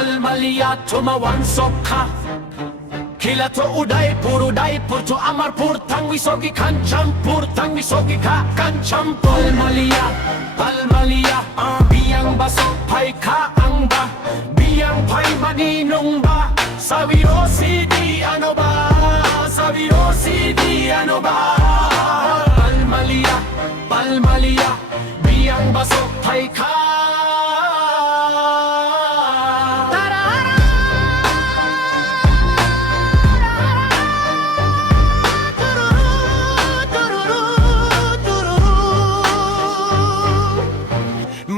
Palmalia tumawan sokha Kila to Udaipur to Amarpur Tang wisogi Kanchampur Tang wisogi ka Kanchampur Palmalia Biyang basok pai ka ang ba Biyang pai maninong ba Sabi o di ano ba Sabi o di ano ba Palmalia Biyang basok pai ka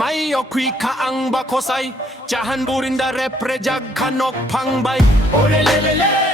Mayo kui kaang bakosay Jahan burinda repre jag kanok pangbay Olelelele